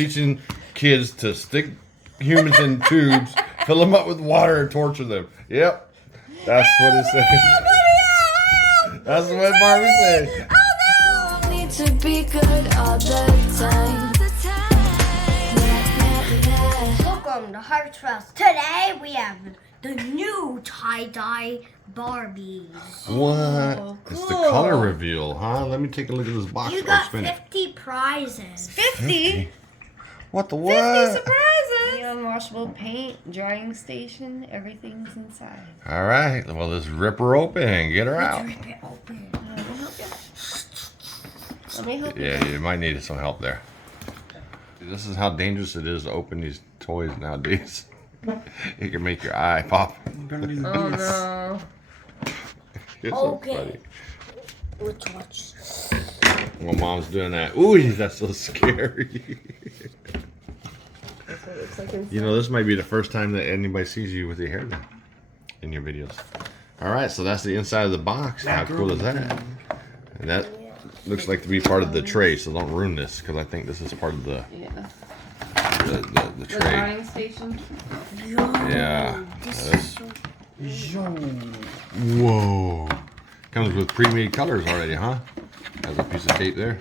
teaching kids to stick humans in tubes, fill them up with water, and torture them. Yep, that's what it said. That's what Barbie said. Need to be good all the time. Welcome to Heart Trust. Today we have the new tie-dye Barbies. What? It's the color reveal, huh? Let me take a look at this box. You got 50 prizes. 50? What the what? 50 surprises! The unwashable paint, drying station, everything's inside. All right. Well, let's rip her open and get her out. Rip it open. Let me help you. Yeah, you might need some help there. This is how dangerous it is to open these toys nowadays. It can make your eye pop. Oh no. It's so Okay. funny. Let's watch. Well, Mom's doing that. Ooh, that's so scary. That's what it looks like inside. You know, this might be the first time that anybody sees you with your hair done in your videos. All right, so that's the inside of the box. How cool is that? And that looks like to be part of the tray, so don't ruin this because I think this is part of the Yeah. the The tray. drying station. Yeah. This That's- is so... Whoa. Comes with pre-made colors already, huh? Has a piece of tape there.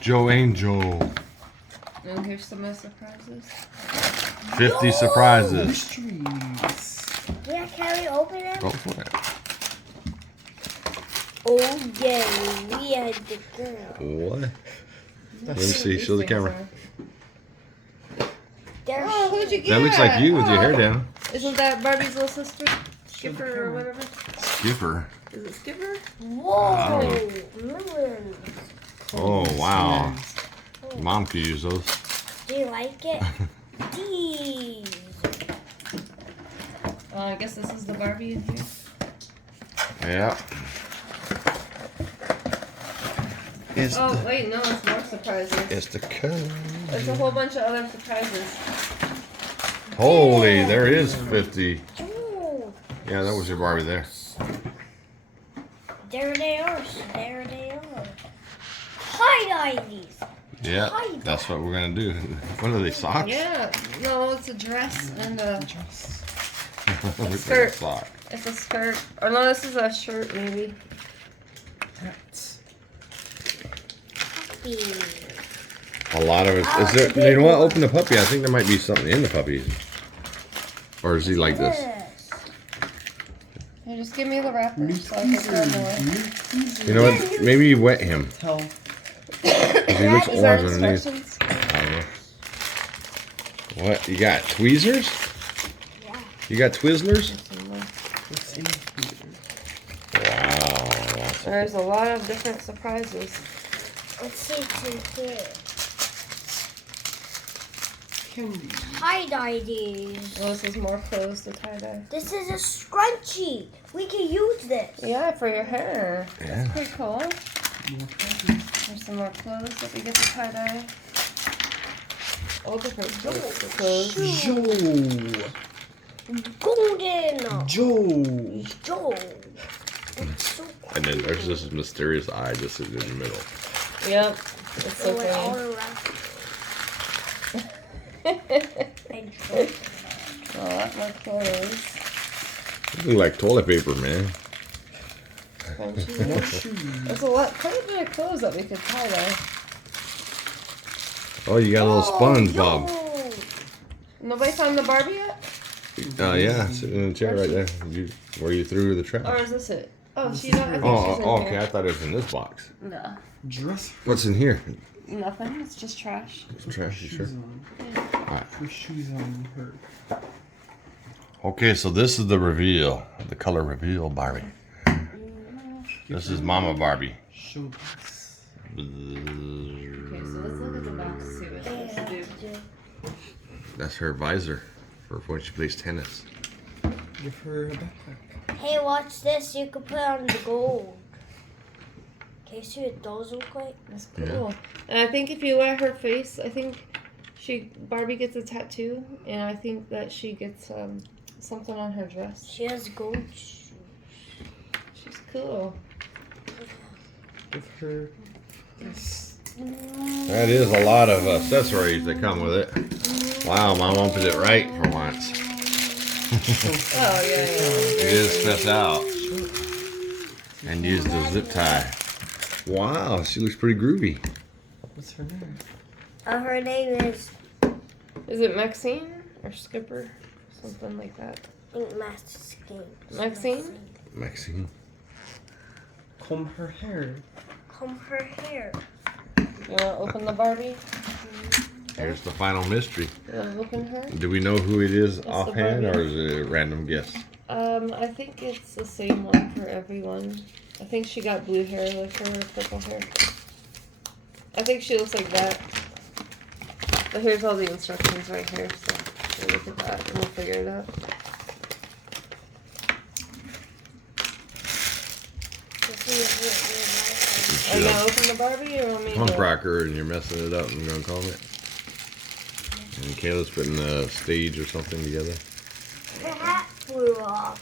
Joe Angel. And here's some of the surprises. 50 surprises. Yeah, can we open it? Go for it. Oh yeah, we had the girl. What? Let me see. Show the camera. There's Oh, who'd you get? That looks like you with your hair down. Isn't that Barbie's little sister? Skipper or whatever? Skipper. Is it Skipper? Whoa! Lemons. Oh, wow. Mom could use those. Do you like it? These. I guess this is the Barbie in here. Yeah. It's Oh, wait, no, it's more surprises. It's the color. It's a whole bunch of other surprises. Holy, there is 50. Ooh, Yeah, that was your Barbie there. there they are. There they are. Hide these. Yeah, Hide. that's what we're gonna do. What are they, socks? Yeah, no, it's a dress and a Look at that skirt. sock. It's a skirt. Or no, this is a shirt maybe. A lot of it. Is there? You know what? Open the puppy. I think there might be something in the puppy. Or is he like this? Here, just give me the wrapper so I can throw them away. You know what? Maybe you wet him. 'Cause he looks Is there orange underneath. instructions? I don't know. What? You got tweezers? Yeah. You got Twizzlers? Wow. There's a lot of different surprises. Let's see what's in here. Tie-dye these. Oh, this is more clothes to tie dye. This is a scrunchie. We can use this. Yeah, for your hair. Yeah. That's pretty cool. There's some more clothes that we get to tie dye. All different types of clothes. Golden. Joe. Joe. It's so cool. And then there's this mysterious eye just in the middle. Yep. It's so Going all pretty. around. And A lot more clothes. They look like toilet paper, man. There's a lot, quite a bit of clothes that we could tie dye. Oh, you got a little SpongeBob. Yo. Nobody found the Barbie yet? Yeah, sitting in the chair right there. Where you threw the Or trash. is this it? Oh, she don't. I think Oh, she's in okay. here. I thought it was in this box. No, Dress. What's in here? nothing. It's just trash. It's trash, you sure? Shoes on. Alright. Her shoes on her. Okay, so this is the reveal. The color reveal Barbie. This is Mama Barbie. Show this. Okay, so let's look at the box to see what it's supposed to do. That's her visor for when she plays tennis. Give her a backpack. Hey, watch this. You can put on the gold. Can you see what those look like? That's cool. And I think if you wear her face, I think Barbie gets a tattoo, and I think that she gets something on her dress. She has gold shoes. She's cool. Give her this. That is a lot of accessories that come with it. Wow, Mom opened it right for once. Oh, yeah. It is stretched out. And used the zip tie. Wow, she looks pretty groovy. What's her name? Her name is Is it Maxine or Skipper? Something like that. Maxine. Maxine? Maxine. Comb her hair. Comb her hair. You want to open the Barbie? Here's the final mystery. You want to open her? Do we know who it is the offhand, Barbie. or is it a random guess? I think it's the same one for everyone. I think she got blue hair like her, purple hair. I think she looks like that. But here's all the instructions right here, so we'll look at that and we'll figure it out. Are you gonna open the Barbie or want me Punk to? rocker, and you're messing it up, I'm gonna call it. And Kayla's putting a stage or something together. The hat flew off.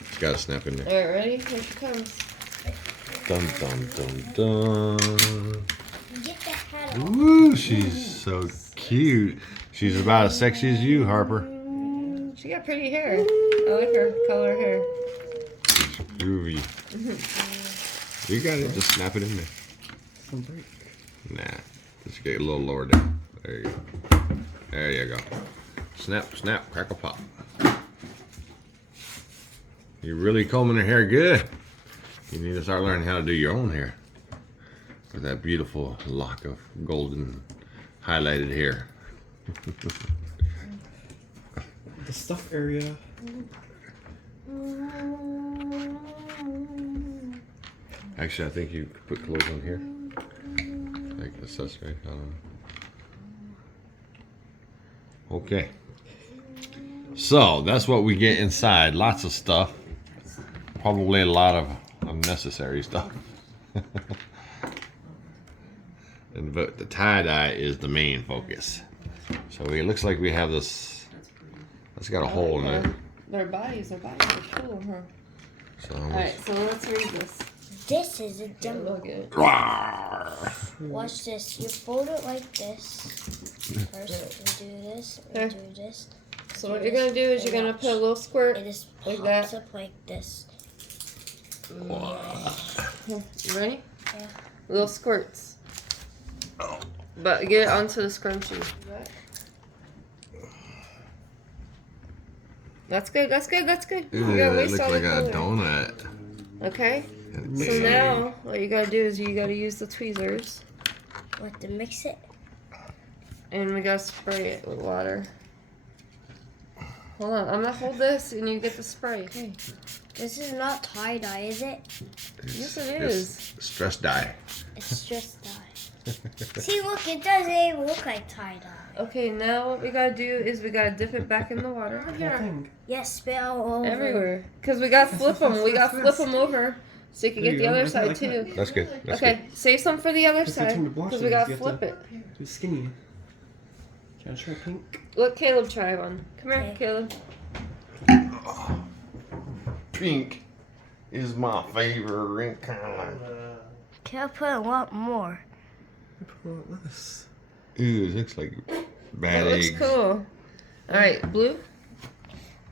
It's gotta snap in there. Alright, ready? Here she comes. Dun dun dun dun. Get the hat off. Ooh, she's so cute. She's about as sexy as you, Harper. She got pretty hair. I like her color hair. Groovy. You got it. Just snap it in there. Some break. Nah. Just get a little lower down. There you go. There you go. Snap, snap, crackle pop. You're really combing her hair good. You need to start learning how to do your own hair. With that beautiful lock of golden highlighted hair. The stuff area. Actually, I think you could put clothes on here. Like accessory. I don't know. Okay. So, that's what we get inside. Lots of stuff. Probably a lot of unnecessary stuff. But the tie-dye is the main focus. So it looks like we have this. It's got a hole in it. Their bodies are cool, huh? So Alright, so let's read this. This is a Yeah, demo. look at it. Watch this. You fold it like this. First, you do this. You do this. So what you're gonna do is you're gonna put a little squirt. It just Like pops that. up like this. You ready? Yeah. Little squirts. But get it onto the scrunchie. That's good, that's good, that's good. Ew, You gotta it waste looks all like the a color. donut. Okay? So now, what you gotta do is you gotta use the tweezers. Want to mix it? And we gotta spray it with water. Hold on, I'm gonna hold this and you get the spray. Hey. This is not tie dye, is it? Yes, it It's is. stress dye. It's just dye. See, look, it doesn't even look like tie dye. Okay, now what we gotta do is we gotta dip it back in the water. Whole thing. Yes, spit all over. Everywhere. Because we gotta flip them. We gotta flip them over so you can There get you the go, other like that, side like that. too. That's good. That's Okay, save some for the other Because they're side. trying to blush Because we them, gotta you have flip to- it. Too skinny. Can I try pink? Let Caleb try one. Come here, Okay. Caleb. good. Pink is my favorite color. Can I put a lot more? I put a lot less. Ooh, it looks like bad That looks eggs. cool. Alright, blue.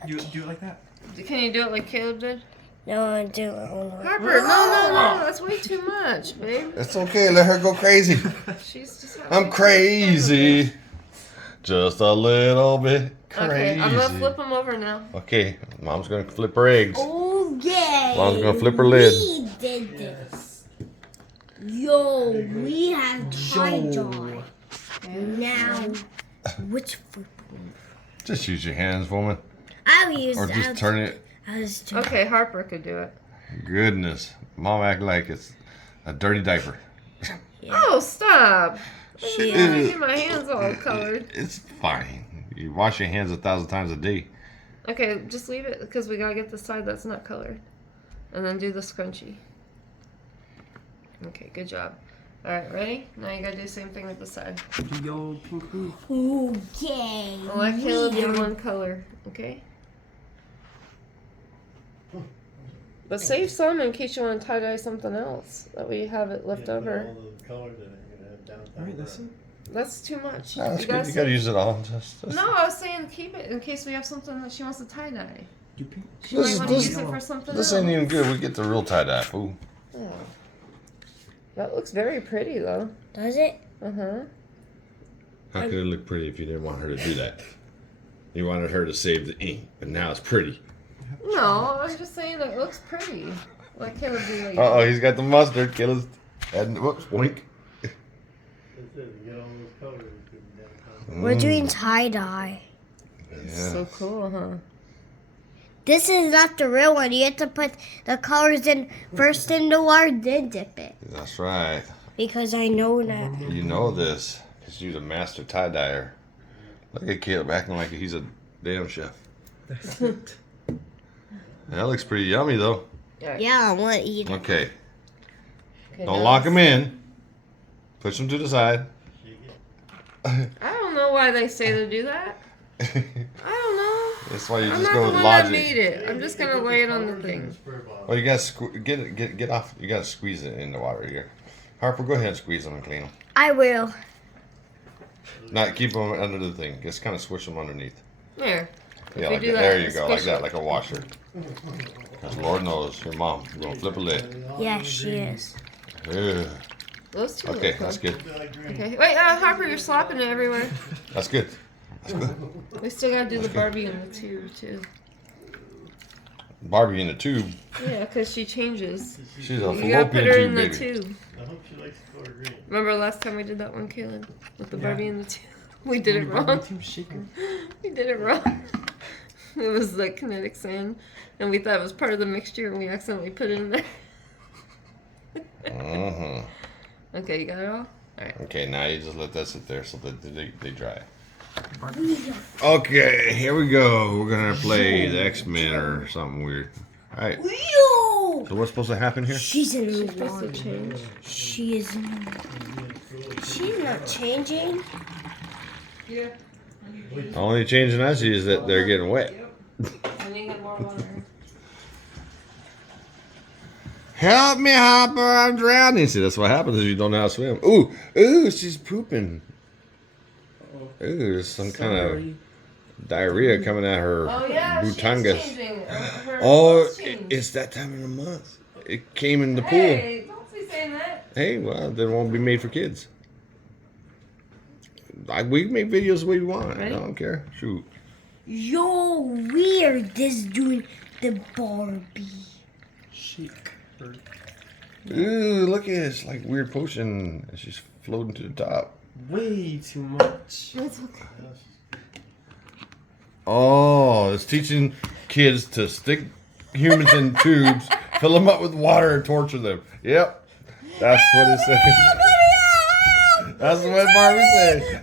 You do it like that? Can you do it like Caleb did? No, I do it all over. Harper, no. That's way too much, babe. It's okay. Let her go crazy. She's just having I'm too much crazy. Just a little bit fun. crazy. Okay, I'm gonna flip them over now. Okay, Mom's gonna flip her eggs. Oh, yeah. Mom's gonna flip her lid. We did this. Yo, we have tie dye. Now, which flip? Just use your hands, woman. I'll use Or just turn it. I'll just turn Okay, Harper could do it. Goodness. Mom act like it's a dirty diaper. Oh, stop. She Get my hands all colored. It's fine. You wash your hands 1,000 times a day. Okay, just leave it because we gotta get the side that's not colored. And then do the scrunchie. Okay, good job. Alright, ready? Now you gotta do the same thing with the side. Do yellow, pink, blue. Okay. I'll let Caleb do one color, okay? But save some in case you want to tie-dye something else. That way you have it left over. Alright, listen. That's too much. No, that's You good. gotta You gotta save- use it all. Just No, I was saying keep it in case we have something that she wants to tie dye. You pink. She This- might want to this- use it for something This else. ain't even good. We get the real tie-dye. Ooh. Oh. That looks very pretty though. Does it? Uh-huh. How could it look pretty if you didn't want her to do that? You wanted her to save the ink, but now it's pretty. No, I was just saying that it looks pretty. Why can't it be like Uh-oh, he's got the mustard. Kill his... Whoops, boink. We're doing tie-dye. Yeah. so cool, huh? This is not the real one. You have to put the colors in first in the water, then dip it. That's right. Because I know that. You know this, because you're the master tie-dyer. Look at Caleb acting like he's a damn chef. That's it. That looks pretty yummy, though. Yeah, I want to eat it. Okay, Okay, don't now lock let's- them in. Push them to the side. I don't know why they say to do that. I don't know. That's why you I'm just not go the with one that logic. made it. I'm just gonna lay it on the thing. Well, you gotta get off. You gotta squeeze it in the water here. Harper, go ahead and squeeze them and clean them. I will. Not keep them under the thing. Just kind of swish them underneath. There. Yeah, we like do that. that, There you go, like squish that, it. like a washer. Because Lord knows your mom gonna flip a lid. Yes, she is. Ugh. Those two Okay, look that's good. good. Okay. Wait, Harper, you're slopping it everywhere. That's good. That's good. We still gotta do the Barbie in the tube too. Barbie in the tube. Yeah, because she changes. She's a You gotta put fallopian her tube in the baby. tube. I hope she likes the color green. Remember last time we did that one, Kaylin? With the Barbie in the tube? We did it Barbie wrong. team shaker. We did it wrong. It was like kinetic sand. And we thought it was part of the mixture and we accidentally put it in there. Uh-huh. Okay, you got it all? Alright. Okay, now you just let that sit there so that they dry. Okay, here we go. We're gonna play the X-Men or something weird. All right. Yo! So what's supposed to happen here? She's in the Supposed to water. change. She is in the She's not changing. Yeah. The only changing I see is that they're getting wet. And you get more water. Help me, Hopper! I'm drowning. See, that's what happens if you don't know how to swim. Ooh, she's pooping. Ooh, there's some kind of diarrhea coming out her Oh yeah, she's butangas. changing. Her Oh, clothes changed. it's that time of the month. It came in the pool. Hey, don't be saying that. Hey, well, then it won't be made for kids. We can make videos the way we want. Ready? I don't care. Shoot. Yo, weird. This doing the Barbie. Shake. Or Ooh, look at it. It's like weird potion. And she's floating to the top. way too much. It's okay. Oh, it's teaching kids to stick humans in tubes, fill them up with water, and torture them. Yep. That's what it said. That's what Barbie said.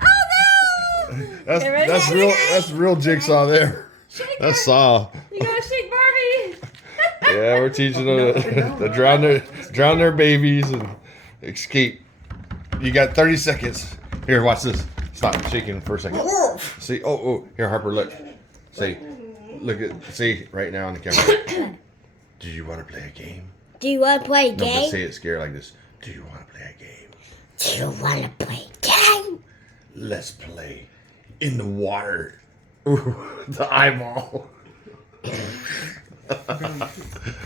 That's Okay, ready? that's real jigsaw there. That's Saw. You gotta shake Barbie. Yeah, we're teaching them to drown their babies and escape. You got 30 seconds. Here, watch this. Stop shaking for a second. See, here, Harper, look. See right now on the camera. Do you want to play a game? Do you want to play a No, but game? say it scared like this. Do you want to play a game? Do you want to play a game? Let's play in the water. Ooh, the eyeball.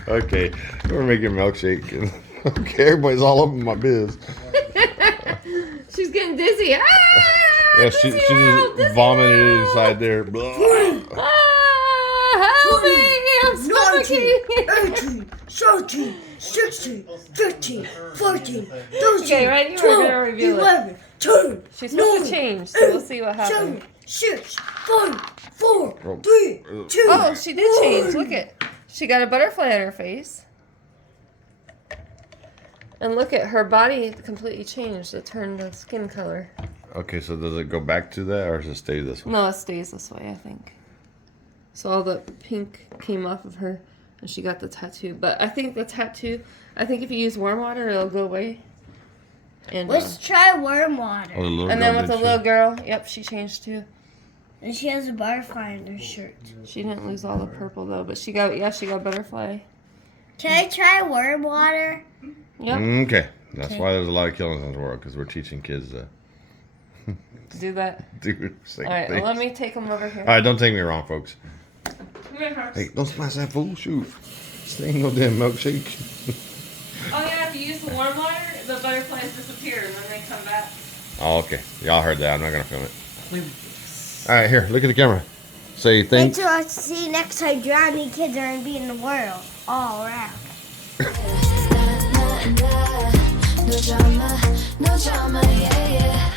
Okay, we're making milkshake. Okay, everybody's all up in my biz. She's getting dizzy. Ah! Yeah, she Dizzy just world, Dizzy vomited world. inside there. Blah. Ah, help me! I'm suffocating. 18, 17, 16, 15, 14, 13, Okay, right, you are gonna reveal it. 11, 10, She's supposed 9, to change, so we'll see what happens. 7, 6, 5, 4, Oh. 3, 2. Oh, she did change. Look at. She got a butterfly on her face. And look at her body completely changed. It turned the skin color. Okay, so does it go back to that or does it stay this way? No, it stays this way, I think. So all the pink came off of her, and she got the tattoo. But I think the tattoo, if you use warm water, it'll go away. And Let's try warm water. Oh, the little and then girl with the did little girl, yep, she changed too. And she has a butterfly in her shirt. She didn't lose all the purple though, but she got butterfly. Can I try warm water? Yep. Okay, that's why there's a lot of killings in the world because we're teaching kids to Do that. Dude, same All right, thing. let me take them over here. All right, don't take me wrong, folks. Come here, Hearts. Hey, don't smash that fool. Shoot. This ain't no damn milkshake. Oh yeah, if you use the warm water, the butterflies disappear and then they come back. Oh, okay. Y'all heard that. I'm not going to film it. Play with All right, here. Look at the camera. Say Wait thanks. till I see next time drowning kids are gonna be in the world all around. No drama, yeah, yeah.